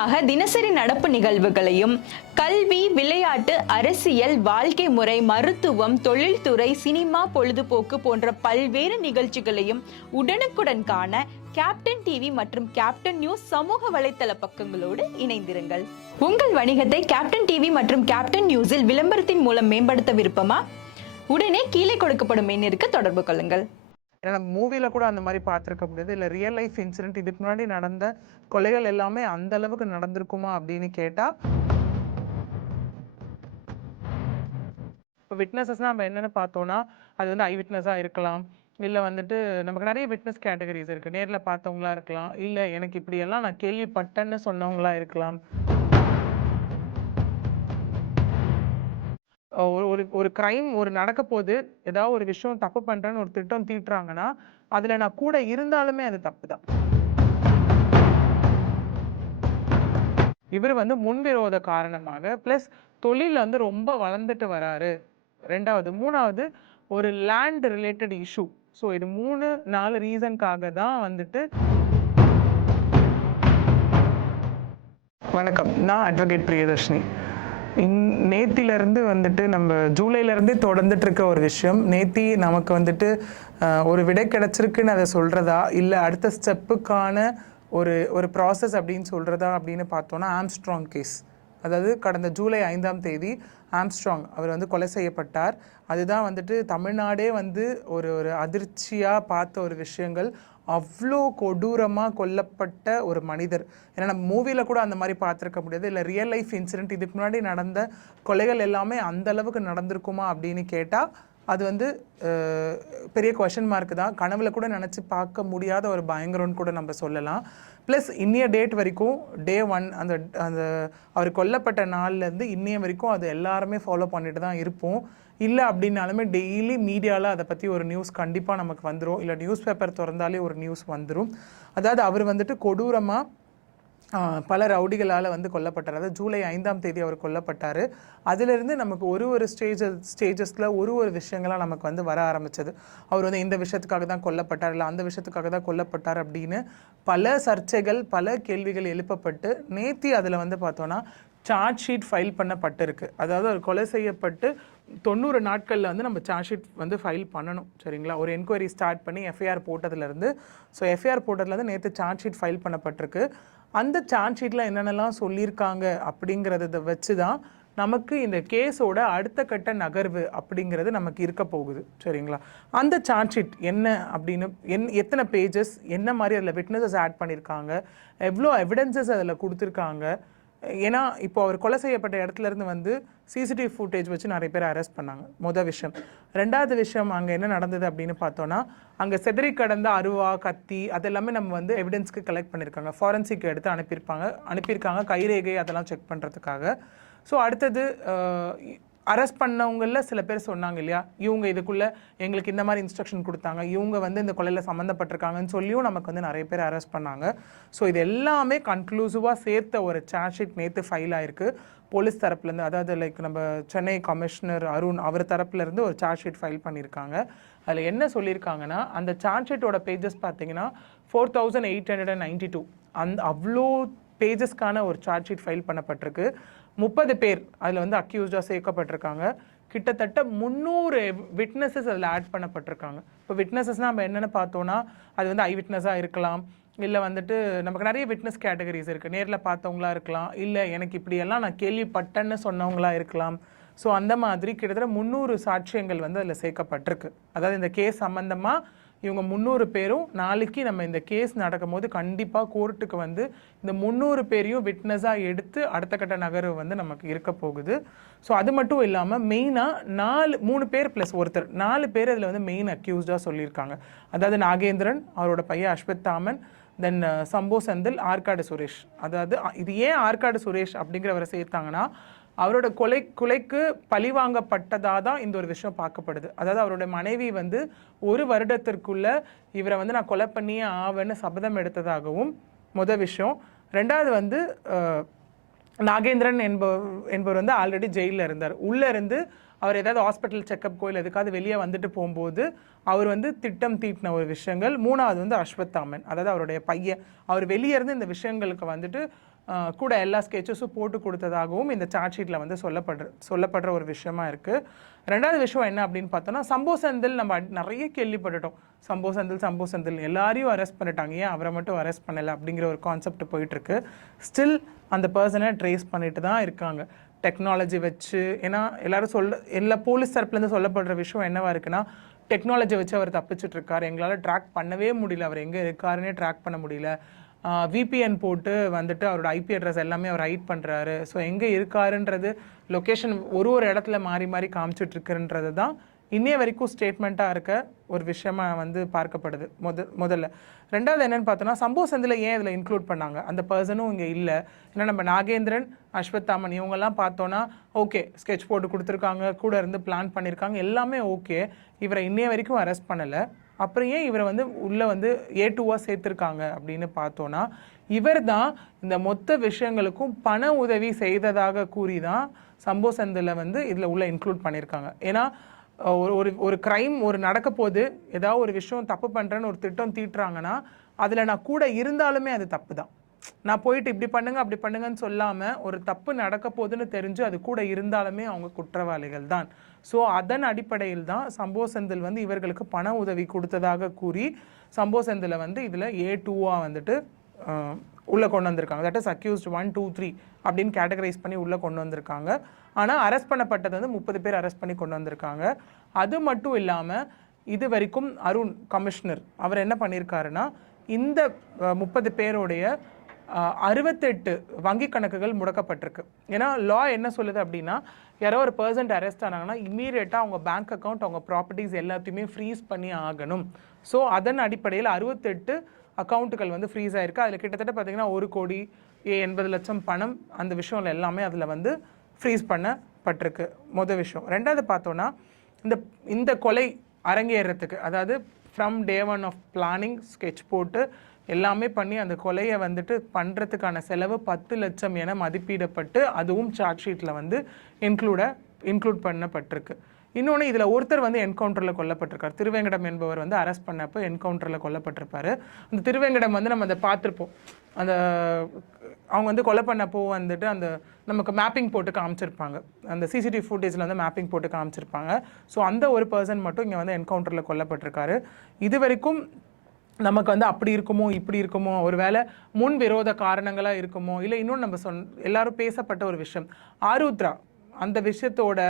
முக்கியமாக தினசரி நடப்பு நிகழ்வுகளையும் கல்வி, விளையாட்டு, அரசியல், வாழ்க்கை முறை, மருத்துவம், தொழில்துறை, சினிமா, பொழுதுபோக்கு போன்ற பல்வேறு நிகழ்ச்சிகளையும் உடனுக்குடன் காண கேப்டன் டிவி மற்றும் கேப்டன் நியூஸ் சமூக வலைத்தள பக்கங்களோடு இணைந்திருங்கள். உங்கள் வணிகத்தை கேப்டன் டிவி மற்றும் கேப்டன் நியூஸில் விளம்பரத்தின் மூலம் மேம்படுத்த விருப்பமா? உடனே கீழே கொடுக்கப்படும் எண்ணிற்கு தொடர்பு கொள்ளுங்கள். ஏன்னா மூவில கூட அந்த மாதிரி பார்த்துருக்க முடியாது. இல்லை ரியல் லைஃப் இன்சிடென்ட் இதுக்கு முன்னாடி நடந்த கொலைகள் எல்லாமே அந்த அளவுக்கு நடந்திருக்குமா அப்படின்னு கேட்டால், இப்போ விட்னஸஸ்னால் நம்ம என்னென்னு பார்த்தோன்னா, அது வந்து ஐ விட்னஸாக இருக்கலாம், இல்லை வந்துட்டு நமக்கு நிறைய விட்னஸ் கேட்டகரிஸ் இருக்குது. நேரில் பார்த்தவங்களா இருக்கலாம், இல்லை எனக்கு இப்படியெல்லாம் நான் கேள்விப்பட்டேன்னு சொன்னவங்களா இருக்கலாம். ஒரு கிரைம் நடக்க போது, ஏதாவது ஒரு விஷயம் தப்பு பண்றேன்னு ஒரு திட்டம் தீட்டுறாங்கன்னா, அதுல நான் கூட இருந்தாலுமே அது தப்பு தான். இவர் வந்து முன்விரோத காரணமாக பிளஸ் தொழில் வந்து ரொம்ப வளர்ந்துட்டு வராரு. 2வது 3வது ஒரு லேண்ட் ரிலேட்டட் இஷ்யூ. ஸோ இது 3-4 ரீசன்காக தான் வந்துட்டு. வணக்கம், நான் அட்வொகேட் பிரியதர்ஷினி. நேத்திலேருந்து வந்துட்டு நம்ம ஜூலைலேருந்தே தொடர்ந்துட்டு இருக்க ஒரு விஷயம். நேத்தி நமக்கு வந்துட்டு ஒரு விடை கிடச்சிருக்குன்னு அதை சொல்கிறதா, இல்லை அடுத்த ஸ்டெப்புக்கான ஒரு ப்ராசஸ் அப்படின்னு சொல்கிறதா அப்படின்னு பார்த்தோன்னா, ஆம்ஸ்ட்ராங் கேஸ். அதாவது கடந்த ஜூலை 5ஆம் தேதி ஆம்ஸ்ட்ராங் அவர் வந்து கொலை செய்யப்பட்டார். அதுதான் வந்துட்டு தமிழ்நாடே வந்து ஒரு அதிர்ச்சியாக பார்த்த ஒரு விஷயங்கள். அவ்வளோ கொடூரமாக கொல்லப்பட்ட ஒரு மனிதர். ஏன்னா நம்ம மூவியில் கூட அந்த மாதிரி பார்த்துருக்க முடியாது. இல்லை ரியல் லைஃப் இன்சிடென்ட் இதுக்கு முன்னாடி நடந்த கொலைகள் எல்லாமே அந்த அளவுக்கு நடந்திருக்குமா அப்படின்னு கேட்டால், அது வந்து பெரிய கொஷன் மார்க் தான். கனவுல கூட நினச்சி பார்க்க முடியாத ஒரு பயங்கரம்னு கூட நம்ம சொல்லலாம். ப்ளஸ் இன்னைய டேட் வரைக்கும் டே 1 அந்த அவர் கொல்லப்பட்ட நாள்லேருந்து இன்னைய வரைக்கும் அது எல்லாருமே ஃபாலோ பண்ணிட்டு தான் இருப்போம். இல்லை அப்படின்னாலுமே டெய்லி மீடியாவில் அதை பற்றி ஒரு நியூஸ் கண்டிப்பாக நமக்கு வந்துடும். இல்லை நியூஸ் பேப்பர் திறந்தாலே ஒரு நியூஸ் வந்துடும். அதாவது அவர் வந்துட்டு கொடூரமாக பல ரவுடிகளால் வந்து கொல்லப்பட்டார். அதாவது ஜூலை 5ஆம் தேதி அவர் கொல்லப்பட்டார். அதிலிருந்து நமக்கு ஒரு ஸ்டேஜஸில் ஒரு விஷயங்களாக நமக்கு வந்து வர ஆரம்பித்தது. அவர் வந்து இந்த விஷயத்துக்காக தான் கொல்லப்பட்டார், இல்லை அந்த விஷயத்துக்காக தான் கொல்லப்பட்டார் அப்படின்னு பல சர்ச்சைகள், பல கேள்விகள் எழுப்பப்பட்டு நேத்தி அதில் வந்து பார்த்தோன்னா சார்ஜ் ஷீட் ஃபைல் பண்ணப்பட்டிருக்கு. அதாவது அவர் கொலை செய்யப்பட்டு 90 நாட்களில் வந்து நம்ம சார்ஜ் ஷீட் வந்து ஃபைல் பண்ணணும். சரிங்களா? ஒரு என்கொயரி ஸ்டார்ட் பண்ணி எஃப்ஐஆர் போட்டதுலேருந்து, ஸோ எஃப்ஐஆர் போட்டதுலேருந்து நேற்று சார்ஜ் ஷீட் ஃபைல் பண்ணப்பட்டிருக்கு. அந்த சார்ஜ் ஷீட்டில் என்னென்னலாம் சொல்லியிருக்காங்க அப்படிங்கிறத வச்சு தான் நமக்கு இந்த கேஸோட அடுத்த கட்ட நகர்வு அப்படிங்கிறது நமக்கு இருக்க போகுது. சரிங்களா? அந்த சார்ஜ் ஷீட் என்ன அப்படின்னு, எத்தனை பேஜஸ், என்ன மாதிரி அதில் விட்னஸஸ் ஆட் பண்ணியிருக்காங்க, எவ்வளோ எவிடன்சஸ் அதில் கொடுத்துருக்காங்க. ஏன்னா இப்போ அவர் கொலை செய்யப்பட்ட இடத்துலேருந்து வந்து சிசிடிவி ஃபுட்டேஜ் வச்சு நிறைய பேர் அரெஸ்ட் பண்ணாங்க. மொதல் விஷயம். 2வது விஷயம், அங்கே என்ன நடந்தது அப்படின்னு பார்த்தோன்னா, அங்கே செதறி கடந்த அருவா, கத்தி அதெல்லாமே நம்ம வந்து எவிடன்ஸ்க்கு கலெக்ட் பண்ணியிருக்காங்க. ஃபாரன்சிக் எடுத்து அனுப்பியிருக்காங்க கைரேகை அதெல்லாம் செக் பண்ணுறதுக்காக. ஸோ அடுத்தது அரெஸ்ட் பண்ணவங்களில் சில பேர் சொன்னாங்க இல்லையா, இவங்க இதுக்குள்ளே எங்களுக்கு இந்த மாதிரி இன்ஸ்ட்ரக்ஷன் கொடுத்தாங்க, இவங்க வந்து இந்த கொலையில் சம்மந்தப்பட்டிருக்காங்கன்னு சொல்லியும் நமக்கு வந்து நிறைய பேர் அரெஸ்ட் பண்ணாங்க. ஸோ இது எல்லாமே கன்க்ளூசிவாக சேர்த்த ஒரு சார்ஜ் ஷீட் நேற்று ஃபைல் ஆயிருக்கு போலீஸ் தரப்புலேருந்து. அதாவது லைக் நம்ம சென்னை கமிஷனர் அருண் அவர் தரப்புலேருந்து ஒரு சார்ஜ் ஷீட் ஃபைல் பண்ணியிருக்காங்க. அதில் என்ன சொல்லியிருக்காங்கன்னா, அந்த சார்ஜ் ஷீட்டோட பேஜஸ் பார்த்தீங்கன்னா 4892. அவ்வளோ பேஜஸ்க்கான ஒரு சார்ஜ் ஷீட் ஃபைல் பண்ணப்பட்டிருக்கு. 30 பேர் அதில் வந்து அக்யூஸ்டாக சேர்க்கப்பட்டிருக்காங்க. கிட்டத்தட்ட 300 விட்னஸஸ் அதில் ஆட் பண்ணப்பட்டிருக்காங்க. இப்போ விட்னஸஸ்னால் நம்ம என்னென்னு பார்த்தோன்னா, அது வந்து ஐ விட்னஸாக இருக்கலாம், இல்லை வந்துட்டு நமக்கு நிறைய விட்னஸ் கேட்டகரிஸ் இருக்குது. நேரில் பார்த்தவங்களா இருக்கலாம், இல்லை எனக்கு இப்படியெல்லாம் நான் கேள்விப்பட்டேன்னு சொன்னவங்களா இருக்கலாம். ஸோ அந்த மாதிரி கிட்டத்தட்ட 300 சாட்சியங்கள் வந்து அதில் சேர்க்கப்பட்டிருக்கு. அதாவது இந்த கேஸ் சம்மந்தமாக இவங்க 300 பேரும் நாளைக்கு நம்ம இந்த கேஸ் நடக்கும் போது கண்டிப்பாக கோர்ட்டுக்கு வந்து இந்த 300 பேரையும் விட்னஸாக எடுத்து அடுத்த கட்ட நகர்வு வந்து நமக்கு இருக்க போகுது. ஸோ அது மட்டும் இல்லாமல் மெயினாக 3 பேர் ப்ளஸ் ஒருத்தர் 4 பேர் அதில் வந்து மெயின் அக்யூஸ்டாக சொல்லியிருக்காங்க. அதாவது நாகேந்திரன், அவரோட பையன் அஸ்வத்தாமன், தென் சம்போ செந்தில், ஆற்காடு சுரேஷ். அதாவது இது ஏன் ஆற்காடு சுரேஷ் அப்படிங்கிறவரை சேர்த்தாங்கன்னா, அவரோட கொலைக்கு பழிவாங்கப்பட்டதாக தான் இந்த ஒரு விஷயம் பார்க்கப்படுது. அதாவது அவரோட மனைவி வந்து 1 வருடத்திற்குள்ள இவரை வந்து நான் கொலை பண்ணியே ஆவேன்னு சபதம் எடுத்ததாகவும் மொதல் விஷயம். 2வது வந்து நாகேந்திரன் என்பவர் வந்து ஆல்ரெடி ஜெயிலில் இருந்தார். உள்ளே இருந்து அவர் ஏதாவது ஹாஸ்பிட்டல் செக்கப் கோயில் எதுக்காவது வெளியே வந்துட்டு போகும்போது அவர் வந்து திட்டம் தீட்டின ஒரு விஷயங்கள். 3வது வந்து அஸ்வத்தாமன், அதாவது அவருடைய பையன். அவர் வெளியே இருந்து இந்த விஷயங்களுக்கு வந்துட்டு கூட எல்லா ஸ்கெச்சஸும் போட்டு கொடுத்ததாகவும் இந்த சார்ஜ் ஷீட்டில் வந்து சொல்லப்படுற ஒரு விஷயமா இருக்குது. ரெண்டாவது விஷயம் என்ன அப்படின்னு பார்த்தோன்னா, சம்போ செந்தில் நம்ம நிறைய கேள்விப்பட்டுட்டோம். சம்போ செந்தில் எல்லாரையும் அரெஸ்ட் பண்ணிட்டாங்க, ஏன் அவரை மட்டும் அரெஸ்ட் பண்ணலை அப்படிங்கிற ஒரு கான்செப்ட் போயிட்டுருக்கு. ஸ்டில் அந்த பர்சனை ட்ரேஸ் பண்ணிட்டு தான் இருக்காங்க டெக்னாலஜி வச்சு. ஏன்னா எல்லாரும் எல்லா போலீஸ் தரப்புலேருந்து சொல்லப்படுற விஷயம் என்னவா இருக்குன்னா, டெக்னாலஜி வச்சு அவர் தப்பிச்சுட்டு இருக்காரு, எங்களால் ட்ராக் பண்ணவே முடியல, அவர் எங்கே இருக்காருன்னே ட்ராக் பண்ண முடியல, விபிஎன் போட்டு வந்துட்டு அவரோட ஐபி அட்ரஸ் எல்லாமே அவர் ஹைட் பண்ணுறாரு. ஸோ எங்கே இருக்காருன்றது லொக்கேஷன் ஒரு இடத்துல மாறி மாறி காமிச்சிட்ருக்குன்றது தான் இன்னைய வரைக்கும் ஸ்டேட்மெண்ட்டாக இருக்க ஒரு விஷயமா வந்து பார்க்கப்படுது முதல்ல. ரெண்டாவது என்னென்னு பார்த்தோன்னா, சம்போ செந்தில் ஏன் இதில் இன்க்ளூட் பண்ணாங்க, அந்த பர்சனும் இங்கே இல்லை. ஏன்னா நம்ம நாகேந்திரன், அஸ்வத்தாமன் இவங்கெல்லாம் பார்த்தோன்னா ஓகே, ஸ்கெட்ச் போட்டு கொடுத்துருக்காங்க, கூட இருந்து பிளான் பண்ணியிருக்காங்க, எல்லாமே ஓகே. இவரை இன்னைய வரைக்கும் அரெஸ்ட் பண்ணலை. அப்புறம் ஏன் இவரை வந்து உள்ளே வந்து A2வா சேர்த்துருக்காங்க அப்படின்னு பார்த்தோன்னா, இவர் தான் இந்த மொத்த விஷயங்களுக்கும் பண உதவி செய்ததாக கூறி தான் சம்போ செந்தில் வந்து இதில் உள்ள இன்க்ளூட் பண்ணியிருக்காங்க. ஏன்னா ஒரு க்ரைம் நடக்க போது, ஏதாவது ஒரு விஷயம் தப்பு பண்ணுறேன்னு ஒரு திட்டம் தீட்டுறாங்கன்னா அதில் நான் கூட இருந்தாலுமே அது தப்பு தான். நான் போயிட்டு இப்படி பண்ணுங்க அப்படி பண்ணுங்கன்னு சொல்லாமல் ஒரு தப்பு நடக்க போகுதுன்னு தெரிஞ்சு அது கூட இருந்தாலுமே அவங்க குற்றவாளிகள் தான். ஸோ அதன் அடிப்படையில் தான் சம்போ செந்தில் வந்து இவர்களுக்கு பண உதவி கொடுத்ததாக கூறி சம்போ செந்திலை வந்து இதில் A2வா வந்துட்டு உள்ளே கொண்டு வந்திருக்காங்க. தட் இஸ் அக்யூஸ்ட் 1, 2, 3 அப்படின்னு கேட்டகரைஸ் பண்ணி உள்ளே கொண்டு வந்திருக்காங்க. ஆனால் அரெஸ்ட் பண்ணப்பட்டது வந்து 30 பேர் அரெஸ்ட் பண்ணி கொண்டு வந்திருக்காங்க. அது மட்டும் இல்லாமல் இது வரைக்கும் அருண் கமிஷனர் அவர் என்ன பண்ணியிருக்காருன்னா, இந்த 30 பேருடைய 68 வங்கி கணக்குகள் முடக்கப்பட்டிருக்கு. ஏன்னா லா என்ன சொல்லுது அப்படின்னா, யாரோ ஒரு பர்சன்ட் அரெஸ்ட் ஆனாங்கன்னா இம்மீடியட்டாக அவங்க பேங்க் அக்கௌண்ட், அவங்க ப்ராப்பர்ட்டிஸ் எல்லாத்தையுமே ஃப்ரீஸ் பண்ணி ஆகணும். ஸோ அதன் அடிப்படையில் 68 அக்கௌண்ட்டுகள் வந்து ஃப்ரீஸ் ஆகிருக்கு. அதில் கிட்டத்தட்ட பார்த்திங்கன்னா 1,80,00,000 பணம் அந்த விஷயம் எல்லாமே அதில் வந்து ஃப்ரீஸ் பண்ணப்பட்டிருக்கு. மொதல் விஷயம். ரெண்டாவது பார்த்தோன்னா, இந்த கொலை அரங்கேறத்துக்கு, அதாவது from day 1 of planning, sketch போட்டு எல்லாமே பண்ணி அந்த கொலையை வந்துட்டு பண்ணுறதுக்கான செலவு 10 லட்சம் என மதிப்பிடப்பட்டு அதுவும் சார்ஜ் ஷீட்டில் வந்து இன்க்ளூட் பண்ணப்பட்டிருக்கு. இன்னொன்று, இதில் ஒருத்தர் வந்து என்கவுண்டரில் கொல்லப்பட்டிருக்கார். திருவேங்கடம் என்பவர் வந்து அரெஸ்ட் பண்ணப்போ என்கவுண்டரில் கொல்லப்பட்டிருப்பார். அந்த திருவேங்கடம் வந்து நம்ம அதை பார்த்துருப்போம். அந்த அவங்க வந்து கொலை பண்ணப்போ வந்துட்டு அந்த நமக்கு மேப்பிங் போட்டு காமிச்சிருப்பாங்க. அந்த சிசிடிவி ஃபுட்டேஜில் வந்து மேப்பிங் போட்டு காமிச்சிருப்பாங்க. ஸோ அந்த ஒரு பர்சன் மட்டும் இங்கே வந்து என்கவுண்டரில் கொல்லப்பட்டிருக்காரு. இது வரைக்கும் நமக்கு வந்து அப்படி இருக்குமோ இப்படி இருக்குமோ, ஒரு வேளை முன் விரோத காரணங்களாக இருக்குமோ, இல்லை இன்னொன்று நம்ம எல்லாரும் பேசப்பட்ட ஒரு விஷயம் ஆருத்ரா, அந்த விஷயத்தோட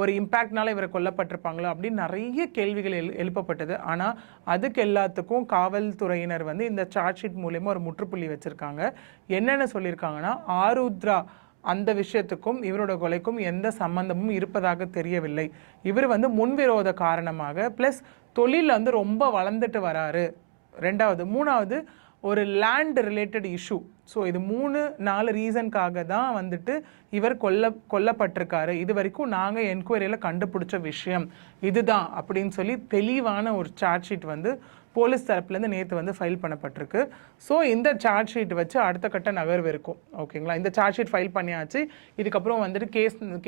ஒரு இம்பேக்ட்னால இவரை கொல்லப்பட்டிருப்பாங்களோ அப்படின்னு நிறைய கேள்விகள் எழுப்பப்பட்டது. ஆனால் அதுக்கு எல்லாத்துக்கும் காவல்துறையினர் வந்து இந்த சார்ஜ் ஷீட் மூலயமா ஒரு முற்றுப்புள்ளி வச்சுருக்காங்க. என்னென்ன சொல்லியிருக்காங்கன்னா, ஆருத்ரா அந்த விஷயத்துக்கும் இவரோட கொலைக்கும் எந்த சம்பந்தமும் இருப்பதாக தெரியவில்லை. இவர் வந்து முன்விரோத காரணமாக ப்ளஸ் தொழிலில் வந்து ரொம்ப வளர்ந்துட்டு வராரு. ரெண்டாவது, மூணாவது ஒரு லேண்ட் ரிலேட்டட் இஷ்யூ. ஸோ இது 3-4 ரீசனுக்காக தான் வந்துட்டு இவர் கொல்லப்பட்டிருக்காரு. இது வரைக்கும் நாங்கள் என்கொயரியில் கண்டுபிடிச்ச விஷயம் இதுதான் அப்படின்னு சொல்லி தெளிவான ஒரு சார்ஜ் ஷீட் வந்து போலீஸ் தரப்புலேருந்து நேற்று வந்து ஃபைல் பண்ணப்பட்டிருக்கு. ஸோ இந்த சார்ஜ் ஷீட் வச்சு அடுத்த கட்ட நகர்வு இருக்கும். ஓகேங்களா, இந்த சார்ஜ் ஷீட் ஃபைல் பண்ணியாச்சு. இதுக்கப்புறம் வந்துட்டு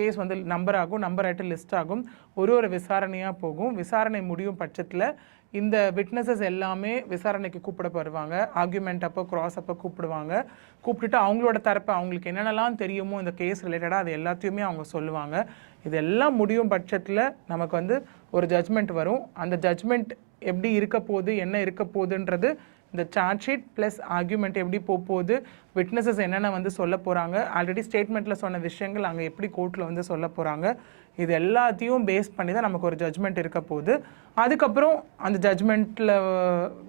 கேஸ் வந்து நம்பர் ஆகிட்டு லிஸ்ட் ஆகும். ஒரு விசாரணையாக போகும். விசாரணை முடியும் பட்சத்தில் இந்த விட்னஸஸ் எல்லாமே விசாரணைக்கு கூப்பிடப்படுவாங்க. ஆர்குமெண்ட் அப்போ, கிராஸ் அப்போ கூப்பிட்டுட்டு அவங்களோட தரப்பை, அவங்களுக்கு என்னென்னலாம் தெரியுமோ இந்த கேஸ் ரிலேட்டடாக அது எல்லாத்தையுமே அவங்க சொல்லுவாங்க. இதெல்லாம் முடியும் பட்சத்தில் நமக்கு வந்து ஒரு ஜட்ஜ்மெண்ட் வரும். அந்த ஜட்ஜ்மெண்ட் எப்படி இருக்க போகுது, என்ன இருக்க போகுதுன்றது இந்த சார்ஜ் ஷீட் ப்ளஸ் ஆர்குமெண்ட் எப்படி போகுது, விட்னஸஸ் என்னென்ன வந்து சொல்ல போகிறாங்க, ஆல்ரெடி ஸ்டேட்மெண்ட்டில் சொன்ன விஷயங்கள் அங்கே எப்படி கோர்ட்டில் வந்து சொல்ல போகிறாங்க, இது எல்லாத்தையும் பேஸ் பண்ணி தான் நமக்கு ஒரு ஜட்ஜ்மெண்ட் இருக்க போகுது. அதுக்கப்புறம் அந்த ஜட்ஜ்மெண்ட்டில்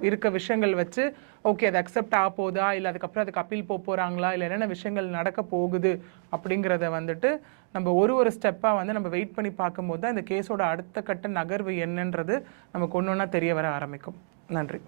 இருக்க விஷயங்கள் வச்சு ஓகே அது அக்செப்ட் ஆக போகுதா, இல்லை அதுக்கப்புறம் அதுக்கு அப்பீல் போகிறாங்களா, இல்லை என்னென்ன விஷயங்கள் நடக்க போகுது அப்படிங்கிறத வந்துட்டு நம்ம ஒரு ஸ்டெப்பாக வந்து நம்ம வெயிட் பண்ணி பார்க்கும்போது தான் இந்த கேஸோட அடுத்த கட்ட நகர்வு என்னன்றது நமக்கு ஒன்று ஒன்றா தெரிய வர ஆரம்பிக்கும். நன்றி.